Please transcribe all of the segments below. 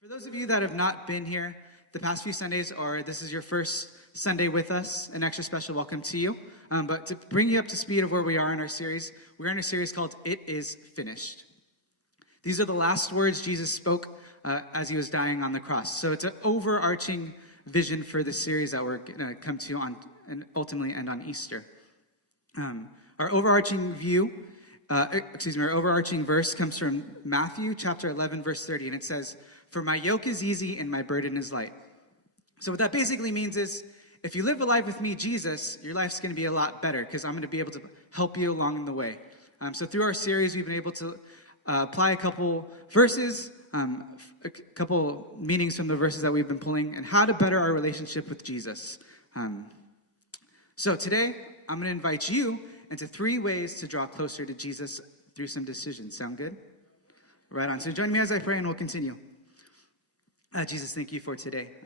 For those of you that have not been here the past few Sundays, or this is your first Sunday with us, an extra special welcome to you. But to bring you up to speed of where we are in our series, we're in a series called It Is Finished. These are the last words Jesus spoke as he was dying on the cross. So it's an overarching vision for the series that we're going to come to on and ultimately end on Easter. Our overarching verse comes from Matthew chapter 11, verse 30, and it says, "For my yoke is easy and my burden is light." So what that basically means is, if you live a life with me, Jesus, your life's going to be a lot better because I'm going to be able to help you along the way. So through our series, we've been able to apply a couple verses, a couple meanings from the verses that we've been pulling, and how to better our relationship with Jesus. So today, I'm going to invite you into 3 ways to draw closer to Jesus through some decisions. Sound good? Right on. So join me as I pray and we'll continue. Jesus, thank you for today.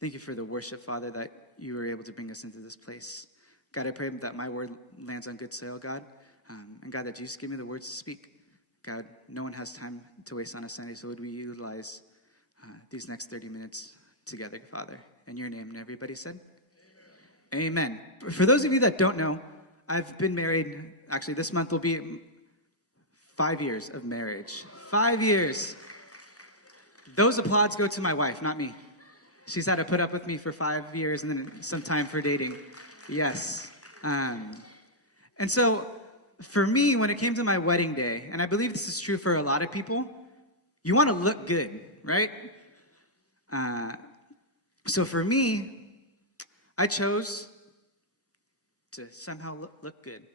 Thank you for the worship, Father, that you were able to bring us into this place. God, I pray that my word lands on good soil, God. And God, that you just give me the words to speak. God, no one has time to waste on a Sunday, so would we utilize these next 30 minutes together, Father. In your name, and everybody said? Amen. For those of you that don't know, I've been married, actually this month will be 5 years of marriage. 5 years. Those applauds go to my wife, not me. She's had to put up with me for 5 years and then some time for dating. Yes. And so for me, when it came to my wedding day, and I believe this is true for a lot of people, you want to look good, right? So for me, I chose to somehow look good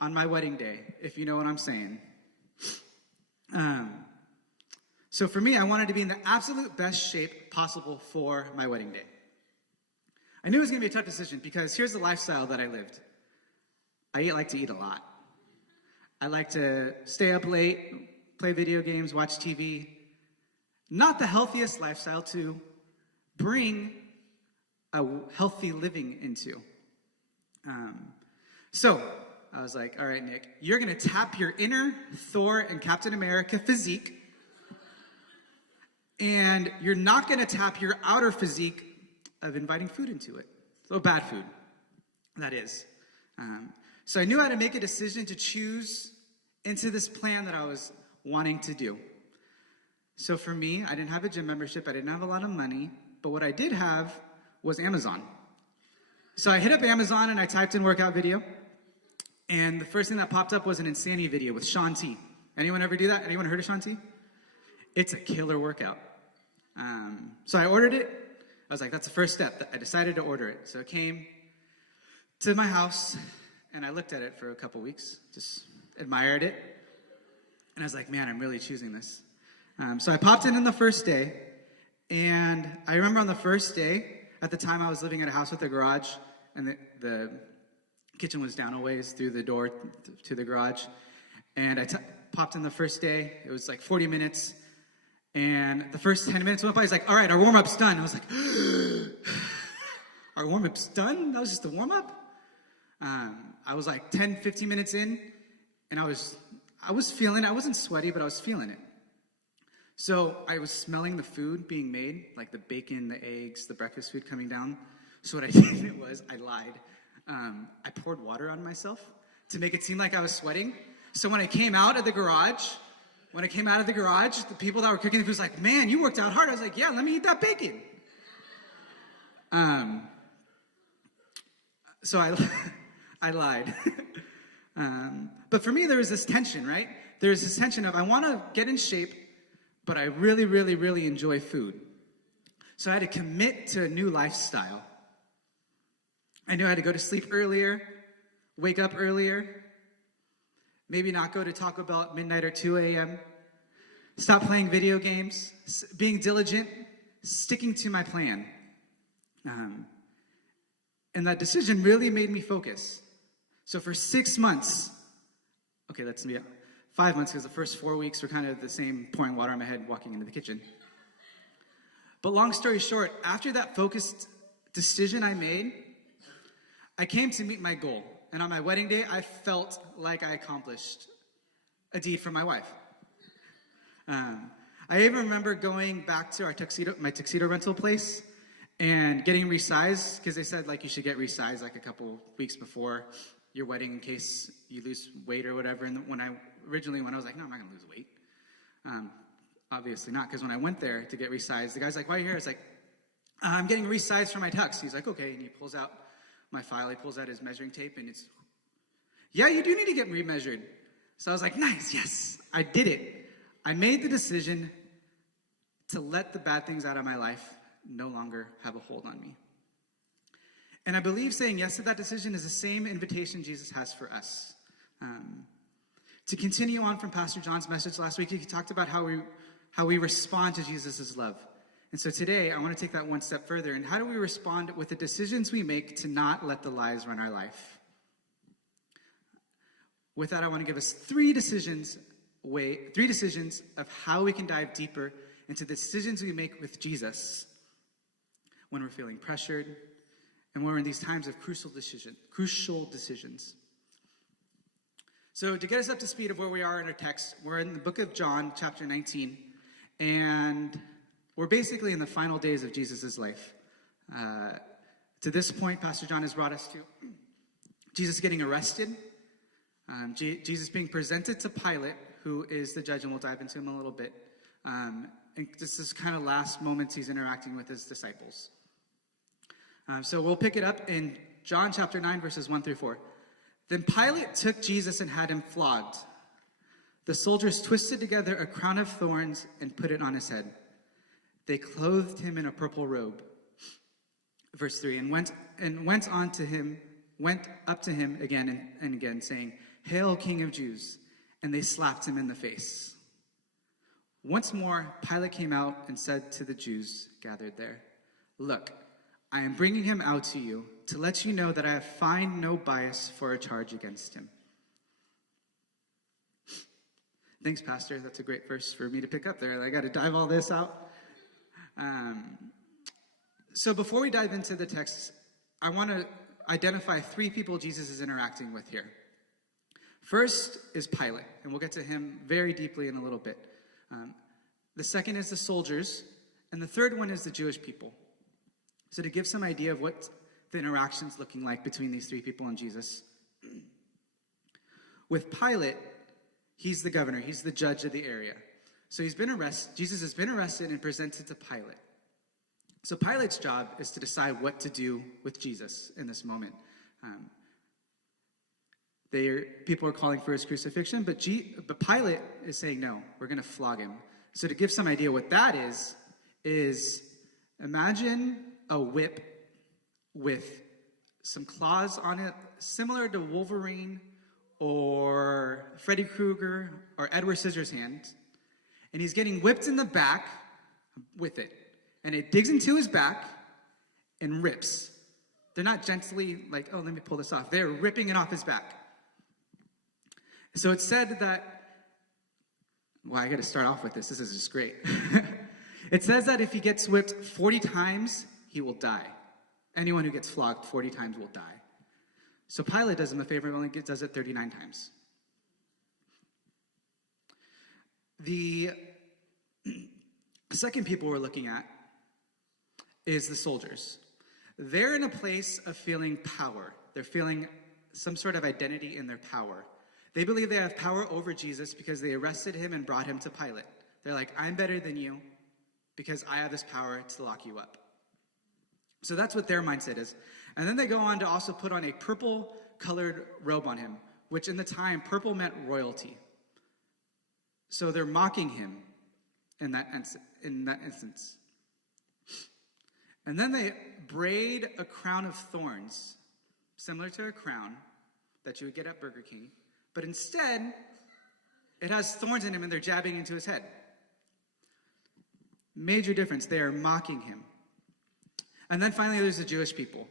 on my wedding day, if you know what I'm saying. So for me, I wanted to be in the absolute best shape possible for my wedding day. I knew it was going to be a tough decision because here's the lifestyle that I lived. I like to eat a lot. I like to stay up late, play video games, watch TV. Not the healthiest lifestyle to bring a healthy living into. So I was like, all right, Nick, you're going to tap your inner Thor and Captain America physique, and you're not going to tap your outer physique of inviting food into it. So bad food, that is. So I knew how to make a decision to choose into this plan that I was wanting to do. So for me, I didn't have a gym membership. I didn't have a lot of money. But what I did have was Amazon. So I hit up Amazon and I typed in workout video. And the first thing that popped up was an Insanity video with Shaun T. Anyone ever do that? Anyone heard of Shaun T? It's a killer workout. So I ordered it. I was like, that's the first step. I decided to order it. So it came to my house, and I looked at it for a couple weeks, just admired it. And I was like, man, I'm really choosing this. So I popped in the first day, and I remember on the first day, at the time I was living in a house with a garage, and the kitchen was down a ways through the door to the garage. And I popped in the first day. It was like 40 minutes. And the first 10 minutes went by. He's like, all right, our warm-up's done. I was like, our warm-up's done? That was just a warm-up? I was like 10, 15 minutes in, and I was feeling it. I wasn't sweaty, but I was feeling it. So I was smelling the food being made, like the bacon, the eggs, the breakfast food coming down. So what I did was I lied. I poured water on myself to make it seem like I was sweating. So when I came out of the garage, the people that were cooking the food was like, man, you worked out hard. I was like, yeah, let me eat that bacon. So I lied. But for me, there was this tension, right? There was this tension of I want to get in shape, but I really, really, really enjoy food. So I had to commit to a new lifestyle. I knew I had to go to sleep earlier, wake up earlier, maybe not go to Taco Bell at midnight or 2 a.m., stop playing video games, being diligent, sticking to my plan. And that decision really made me focus. So for 6 months, okay, that's 5 months because the first 4 weeks were kind of the same, pouring water on my head, walking into the kitchen. But long story short, after that focused decision I made, I came to meet my goal. And on my wedding day, I felt like I accomplished a deed for my wife. I even remember going back to my tuxedo rental place and getting resized, because they said like you should get resized like a couple weeks before your wedding in case you lose weight or whatever. And when I was like, no, I'm not gonna lose weight. Obviously not, because when I went there to get resized, the guy's like, why are you here? I was like, I'm getting resized for my tux. He's like, okay, and he pulls out my file, he pulls out his measuring tape, and it's, yeah, you do need to get remeasured. So I was like, nice, yes, I did it. I made the decision to let the bad things out of my life no longer have a hold on me. And I believe saying yes to that decision is the same invitation Jesus has for us. To continue on from Pastor John's message last week, he talked about how we respond to Jesus' love. And so today, I want to take that one step further. And how do we respond with the decisions we make to not let the lies run our life? With that, I want to give us three decisions of how we can dive deeper into the decisions we make with Jesus when we're feeling pressured and when we're in these times of crucial decisions. So to get us up to speed of where we are in our text, we're in the book of John, chapter 19, and we're basically in the final days of Jesus' life. To this point, Pastor John has brought us to Jesus getting arrested, Jesus being presented to Pilate, who is the judge, and we'll dive into him a little bit. And this is kind of last moments he's interacting with his disciples. So we'll pick it up in John chapter 9, verses 1 through 4. Then Pilate took Jesus and had him flogged. The soldiers twisted together a crown of thorns and put it on his head. They clothed him in a purple robe. Verse 3, and went up to him again and again, saying, Hail, King of Jews! And they slapped him in the face. Once more, Pilate came out and said to the Jews gathered there, Look, I am bringing him out to you to let you know that I have found no bias for a charge against him. Thanks, Pastor. That's a great verse for me to pick up there. I got to dive all this out. So before we dive into the text, I want to identify three people Jesus is interacting with here. First is Pilate, and we'll get to him very deeply in a little bit. The second is the soldiers, and the third one is the Jewish people. So to give some idea of what the interaction's looking like between these three people and Jesus. With Pilate, he's the governor, he's the judge of the area. So Jesus has been arrested and presented to Pilate. So Pilate's job is to decide what to do with Jesus in this moment. People are calling for his crucifixion, but Pilate is saying, no, we're going to flog him. So to give some idea what that is imagine a whip with some claws on it, similar to Wolverine or Freddy Krueger or Edward Scissorhands, and he's getting whipped in the back with it, and it digs into his back and rips. They're not gently like, oh, let me pull this off. They're ripping it off his back. So it's said that, well, I got to start off with this. This is just great. It says that if he gets whipped 40 times, he will die. Anyone who gets flogged 40 times will die. So Pilate does him a favor and only does it 39 times. The second people we're looking at is the soldiers. They're in a place of feeling power. They're feeling some sort of identity in their power. They believe they have power over Jesus because they arrested him and brought him to Pilate. They're like, I'm better than you because I have this power to lock you up. So that's what their mindset is. And then they go on to also put on a purple-colored robe on him, which in the time, purple meant royalty. So they're mocking him in that instance. And then they braid a crown of thorns, similar to a crown that you would get at Burger King, but instead, it has thorns in him and they're jabbing into his head. Major difference. They are mocking him. And then finally, there's the Jewish people.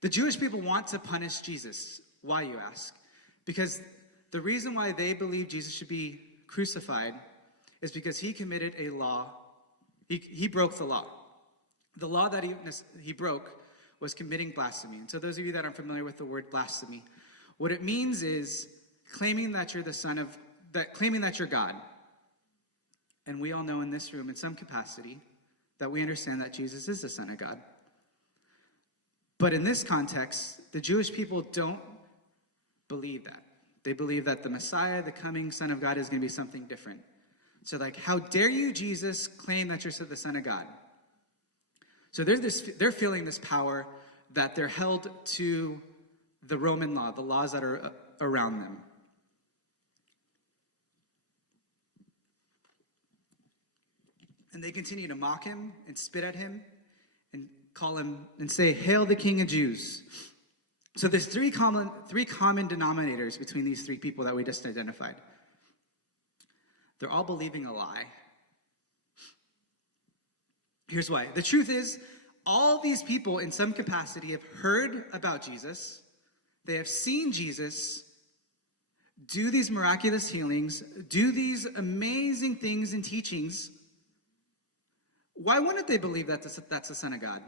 The Jewish people want to punish Jesus. Why, you ask? Because the reason why they believe Jesus should be crucified is because he committed a law. He broke the law. The law that he broke was committing blasphemy. And so those of you that aren't familiar with the word blasphemy, what it means is claiming that you're claiming that you're God. And we all know in this room, in some capacity, that we understand that Jesus is the Son of God. But in this context, the Jewish people don't believe that. They believe that the Messiah, the coming Son of God, is going to be something different. So like, how dare you, Jesus, claim that you're the Son of God? So they're feeling this power that they're held to the Roman law, the laws that are around them. And they continue to mock him and spit at him and call him and say, "Hail the King of Jews." So there's three common denominators between these three people that we just identified. They're all believing a lie. Here's why. The truth is, all these people in some capacity have heard about Jesus. They have seen Jesus do these miraculous healings, do these amazing things and teachings. Why wouldn't they believe that that's the Son of God?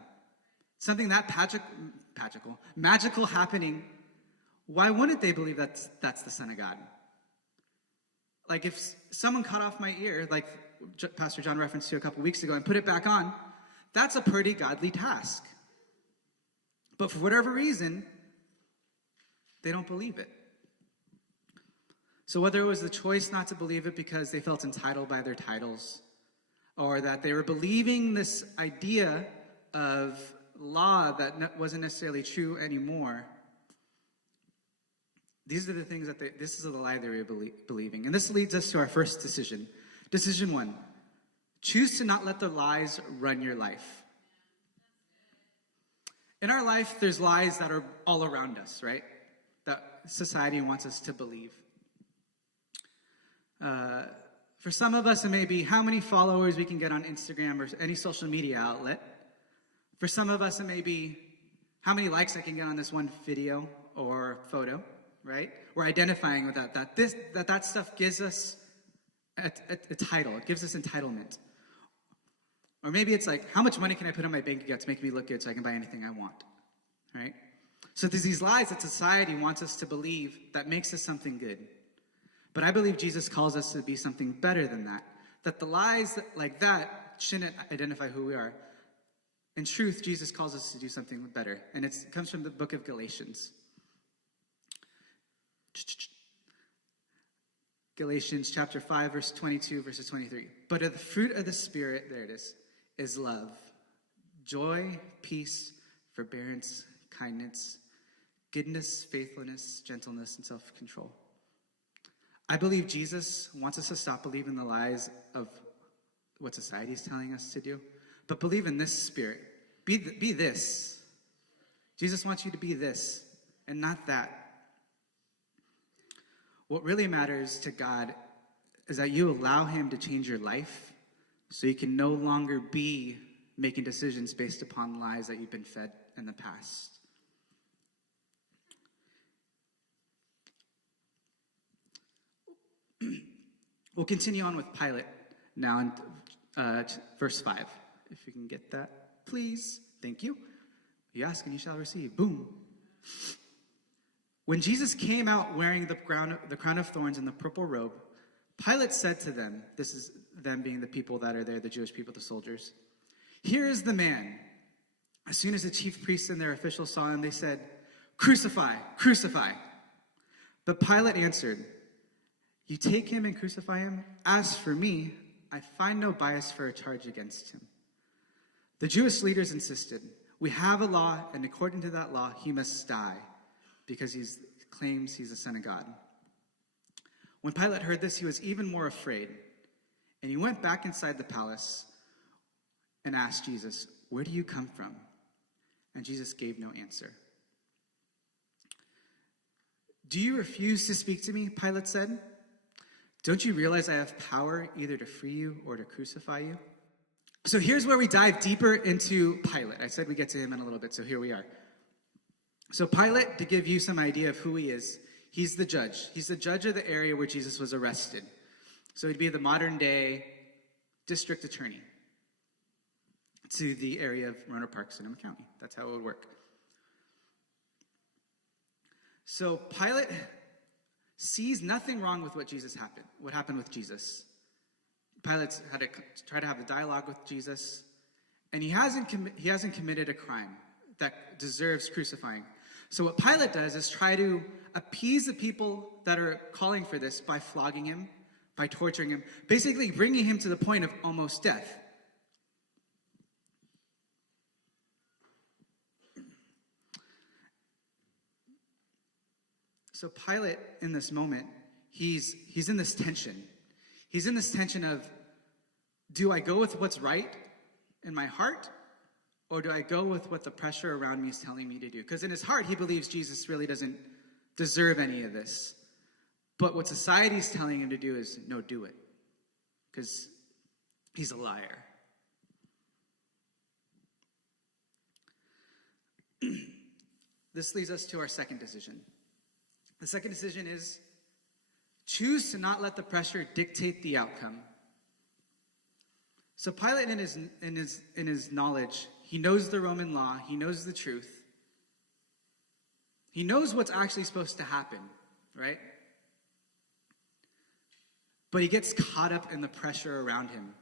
Something that magical happening. Why wouldn't they believe that's the Son of God? Like if someone cut off my ear, like Pastor John referenced to a couple weeks ago, and put it back on, that's a pretty godly task. But for whatever reason, they don't believe it. So whether it was the choice not to believe it because they felt entitled by their titles, or that they were believing this idea of law that wasn't necessarily true anymore, these are the things this is the lie they were believing. And this leads us to our first decision. Decision 1, choose to not let the lies run your life. In our life, there's lies that are all around us, right? That society wants us to believe. For some of us, it may be how many followers we can get on Instagram or any social media outlet. For some of us, it may be how many likes I can get on this one video or photo, right? We're identifying with that stuff gives us a title. It gives us entitlement. Or maybe it's like, how much money can I put in my bank account to make me look good so I can buy anything I want, right? So there's these lies that society wants us to believe that makes us something good. But I believe Jesus calls us to be something better than that. That the lies like that shouldn't identify who we are. In truth, Jesus calls us to do something better. And it comes from the book of Galatians. Galatians chapter 5, verse 22, verses 23. But of the fruit of the Spirit, there it is love, joy, peace, forbearance, kindness, goodness, faithfulness, gentleness, and self-control. I believe Jesus wants us to stop believing the lies of what society is telling us to do, but believe in this Spirit. Be this. Jesus wants you to be this and not that. What really matters to God is that you allow him to change your life so you can no longer be making decisions based upon lies that you've been fed in the past. We'll continue on with Pilate now in verse 5. If you can get that, please. Thank you. You ask and you shall receive. Boom. When Jesus came out wearing the crown of thorns and the purple robe, Pilate said to them, this is them being the people that are there, the Jewish people, the soldiers, "Here is the man." As soon as the chief priests and their officials saw him, they said, "Crucify, crucify." But Pilate answered, "You take him and crucify him? As for me, I find no bias for a charge against him." The Jewish leaders insisted, "We have a law, and according to that law, he must die, because he claims he's the Son of God." When Pilate heard this, he was even more afraid, and he went back inside the palace and asked Jesus, "Where do you come from?" And Jesus gave no answer. "Do you refuse to speak to me?" Pilate said. "Don't you realize I have power either to free you or to crucify you?" So here's where we dive deeper into Pilate. I said we get to him in a little bit, so here we are. So Pilate, to give you some idea of who he is, he's the judge. He's the judge of the area where Jesus was arrested. So he'd be the modern day district attorney to the area of Rohnert Park, Sonoma County. That's how it would work. So Pilate sees nothing wrong with what happened with Jesus. Pilate had to try to have a dialogue with Jesus, and he hasn't committed a crime that deserves crucifying. So what Pilate does is try to appease the people that are calling for this by flogging him, by torturing him, basically bringing him to the point of almost death. So Pilate, in this moment, he's in this tension. He's in this tension of, do I go with what's right in my heart, or do I go with what the pressure around me is telling me to do? Because in his heart, he believes Jesus really doesn't deserve any of this. But what society's telling him to do is, no, do it. Because he's a liar. This leads us to our second decision. The second decision is, choose to not let the pressure dictate the outcome. So Pilate, in his knowledge, he knows the Roman law, he knows the truth. He knows what's actually supposed to happen, right? But he gets caught up in the pressure around him.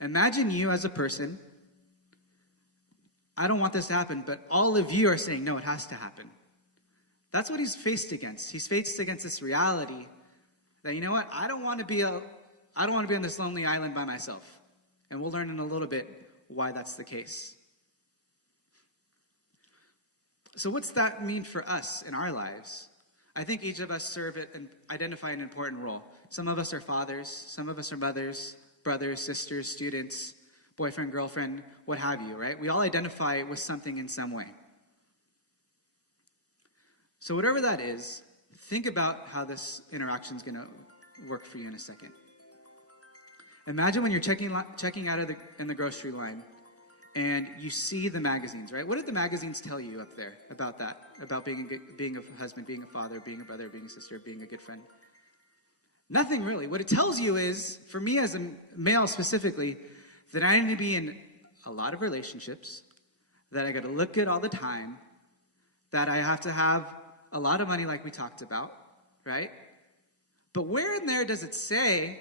Imagine you as a person, I don't want this to happen, but all of you are saying, no, it has to happen. That's what he's faced against. He's faced against this reality that, you know what, I don't want to be on this lonely island by myself. And we'll learn in a little bit why that's the case. So what's that mean for us in our lives? I think each of us serve it and identify an important role. Some of us are fathers, some of us are mothers, brothers, sisters, students, boyfriend, girlfriend, what have you, right? We all identify with something in some way. So whatever that is, think about how this interaction is going to work for you in a second. Imagine when you're checking out in the grocery line and you see the magazines, right? What did the magazines tell you up there about that? About being a husband, being a father, being a brother, being a sister, being a good friend? Nothing really. What it tells you is, for me as a male specifically, that I need to be in a lot of relationships, that I got to look good all the time, that I have to have a lot of money like we talked about, right? But where in there does it say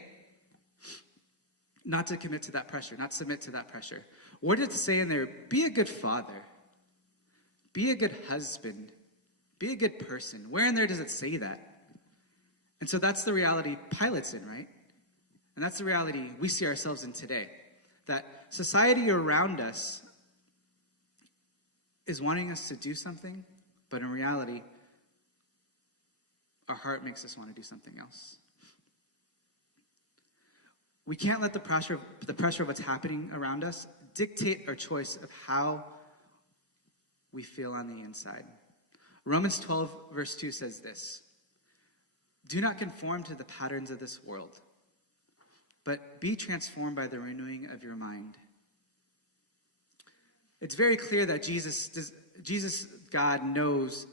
not to commit to that pressure, not submit to that pressure? Where did it say in there, be a good father, be a good husband, be a good person? Where in there does it say that? And so that's the reality Pilate's in, right? And that's the reality we see ourselves in today. That society around us is wanting us to do something, but in reality, our heart makes us want to do something else. We can't let the pressure of what's happening around us dictate our choice of how we feel on the inside. Romans 12, verse 2 says this: do not conform to the patterns of this world, but be transformed by the renewing of your mind. It's very clear that Jesus, God, knows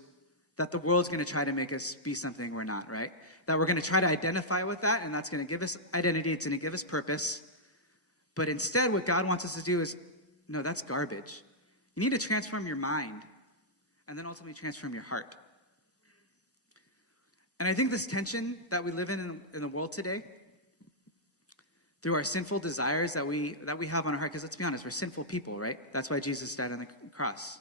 that the world's going to try to make us be something we're not, right? That we're going to try to identify with that, and that's going to give us identity, it's going to give us purpose. But instead, what God wants us to do is, no, that's garbage. You need to transform your mind, and then ultimately transform your heart. And I think this tension that we live in the world today, through our sinful desires that we have on our heart, because let's be honest, we're sinful people, right? That's why Jesus died on the cross.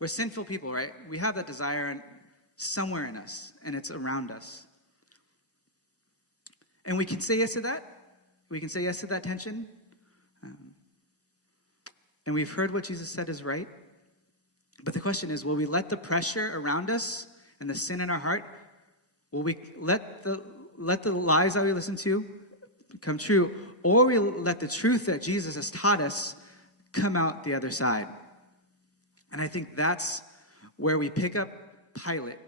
We're sinful people, right? We have that desire somewhere in us, and it's around us. And we can say yes to that. We can say yes to that tension. And we've heard what Jesus said is right. But the question is, will we let the pressure around us and the sin in our heart, will we let the lies that we listen to come true, or we let the truth that Jesus has taught us come out the other side? And I think that's where we pick up Pilate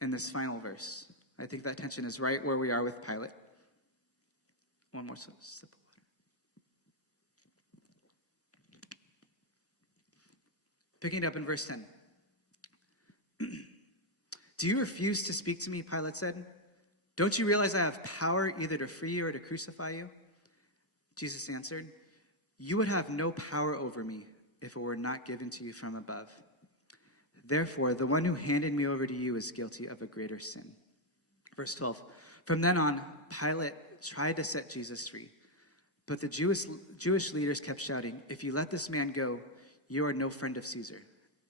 in this final verse. I think that tension is right where we are with Pilate. One more sip of water. Picking it up in verse 10. Do you refuse to speak to me, Pilate said? Don't you realize I have power either to free you or to crucify you? Jesus answered, you would have no power over me if it were not given to you from above. Therefore, the one who handed me over to you is guilty of a greater sin. Verse 12, from then on, Pilate tried to set Jesus free, But the Jewish leaders kept shouting, "If you let this man go, you are no friend of Caesar.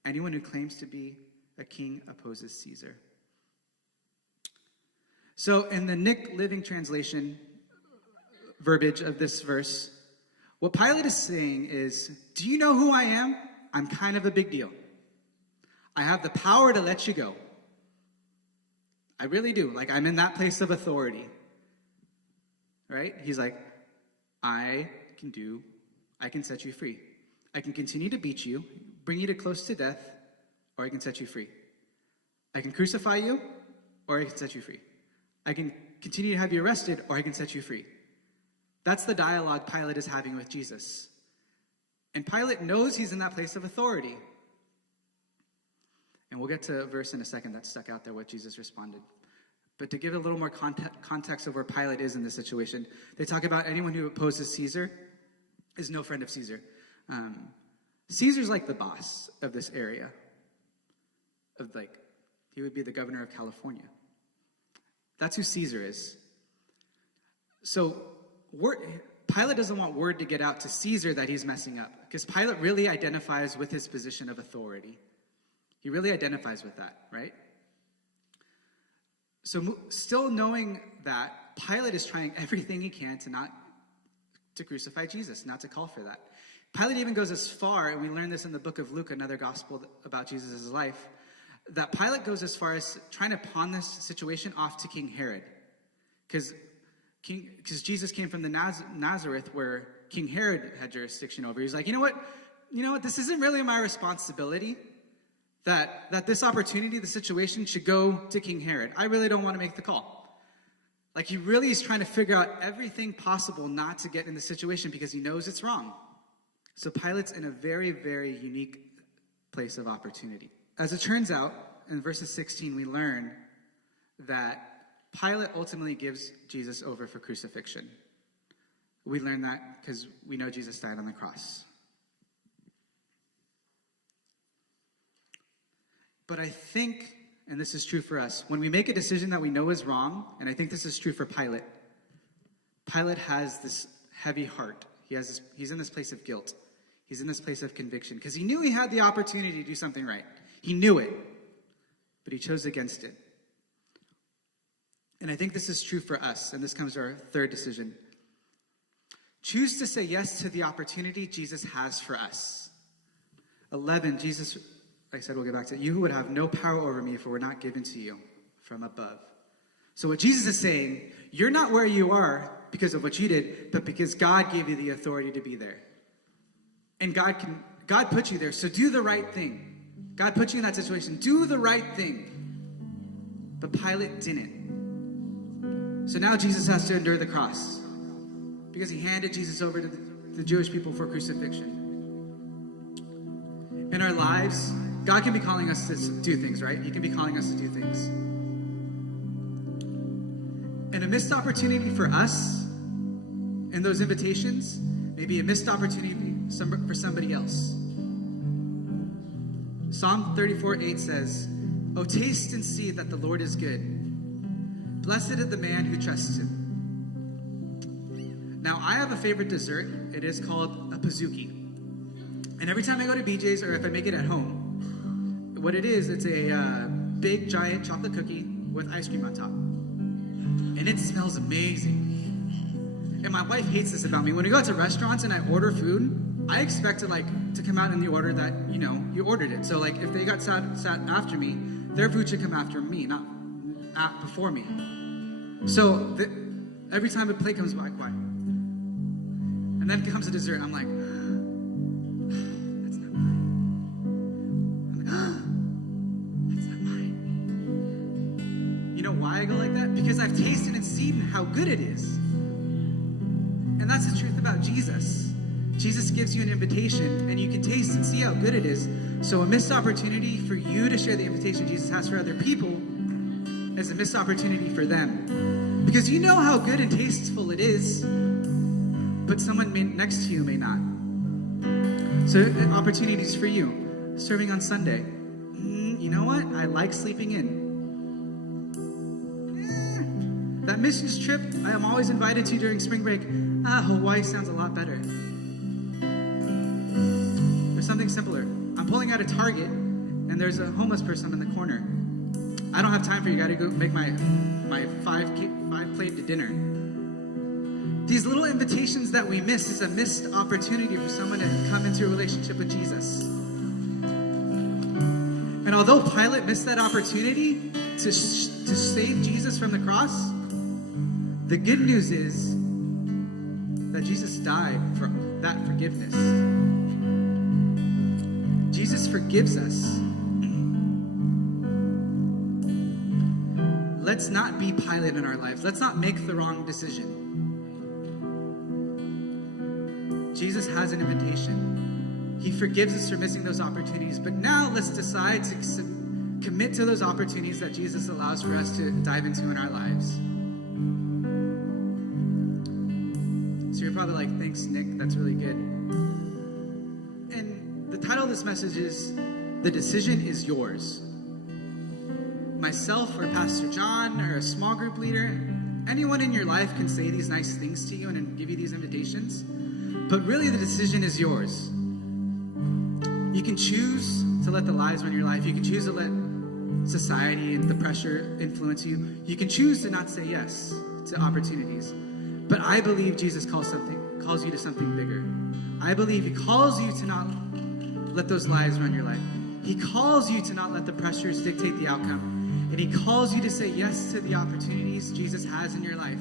Anyone who claims to be a king opposes Caesar." So in the Nick Living Translation verbiage of this verse, what Pilate is saying is, do you know who I am? I'm kind of a big deal. I have the power to let you go. I really do. Like, I'm in that place of authority. Right? He's like, I can set you free. I can continue to beat you, bring you to close to death, or I can set you free. I can crucify you, or I can set you free. I can continue to have you arrested, or I can set you free. That's the dialogue Pilate is having with Jesus. And Pilate knows he's in that place of authority. And we'll get to a verse in a second that stuck out there, what Jesus responded. But to give a little more context of where Pilate is in this situation, they talk about anyone who opposes Caesar is no friend of Caesar. Caesar's like the boss of this area. He would be the governor of California. That's who Caesar is. So Pilate doesn't want word to get out to Caesar that he's messing up, because Pilate really identifies with his position of authority. He really identifies with that, right? So still knowing that, Pilate is trying everything he can to crucify Jesus, not to call for that. Pilate even goes as far, and we learn this in the book of Luke, another gospel about Jesus' life, that Pilate goes as far as trying to pawn this situation off to King Herod. Because Jesus came from the Nazareth, where King Herod had jurisdiction over. He's like, you know what, this isn't really my responsibility. That this opportunity, the situation, should go to King Herod. I really don't want to make the call. Like, he really is trying to figure out everything possible not to get in the situation because he knows it's wrong. So Pilate's in a very, very unique place of opportunity. As it turns out, in verses 16, we learn that Pilate ultimately gives Jesus over for crucifixion. We learn that because we know Jesus died on the cross. But I think, and this is true for us, when we make a decision that we know is wrong, and I think this is true for Pilate, Pilate has this heavy heart. He's in this place of guilt. He's in this place of conviction, because he knew he had the opportunity to do something right. He knew it, but he chose against it. And I think this is true for us, and this comes to our third decision. Choose to say yes to the opportunity Jesus has for us. 11, Jesus, like I said, we'll get back to it. You would have no power over me if it were not given to you from above. So what Jesus is saying, you're not where you are because of what you did, but because God gave you the authority to be there. And God put you there, so do the right thing. God put you in that situation. Do the right thing. But Pilate didn't. So now Jesus has to endure the cross because he handed Jesus over to the Jewish people for crucifixion. In our lives, God can be calling us to do things, right? He can be calling us to do things. And a missed opportunity for us in those invitations may be a missed opportunity for somebody else. Psalm 34:8 says, "Oh, taste and see that the Lord is good. Blessed is the man who trusts him." Now, I have a favorite dessert. It is called a pizookie. And every time I go to BJ's, or if I make it at home, what it is, it's a big, giant chocolate cookie with ice cream on top. And it smells amazing. And my wife hates this about me. When we go to restaurants and I order food, I expect it to come out in the order that, you ordered it. So if they got sat after me, their food should come after me, not before me. So every time a plate comes by, quiet. And then comes a dessert, I'm like, that's not mine. I'm like, that's not mine. You know why I go like that? Because I've tasted and seen how good it is. And that's the truth about Jesus. Jesus gives you an invitation, and you can taste and see how good it is. So a missed opportunity for you to share the invitation Jesus has for other people is a missed opportunity for them. Because you know how good and tasteful it is, but someone next to you may not. So opportunities for you. Serving on Sunday. You know what? I like sleeping in. That missions trip I am always invited to during spring break, Hawaii sounds a lot better. There's something simpler. I'm pulling out a Target, and there's a homeless person in the corner. I don't have time for you. Got to go make my five plate to dinner. These little invitations that we miss is a missed opportunity for someone to come into a relationship with Jesus. And although Pilate missed that opportunity to save Jesus from the cross, the good news is that Jesus died for that forgiveness. Jesus forgives us. Let's not be Pilate in our lives. Let's not make the wrong decision. Jesus has an invitation. He forgives us for missing those opportunities. But now let's decide to commit to those opportunities that Jesus allows for us to dive into in our lives. So you're probably like, thanks, Nick. That's really good. And the title of this message is, The Decision is Yours. Myself or Pastor John or a small group leader, anyone in your life can say these nice things to you and give you these invitations. But really, the decision is yours. You can choose to let the lies run your life. You can choose to let society and the pressure influence you. You can choose to not say yes to opportunities. But I believe Jesus calls you to something bigger. I believe he calls you to not let those lies run your life. He calls you to not let the pressures dictate the outcome. And he calls you to say yes to the opportunities Jesus has in your life.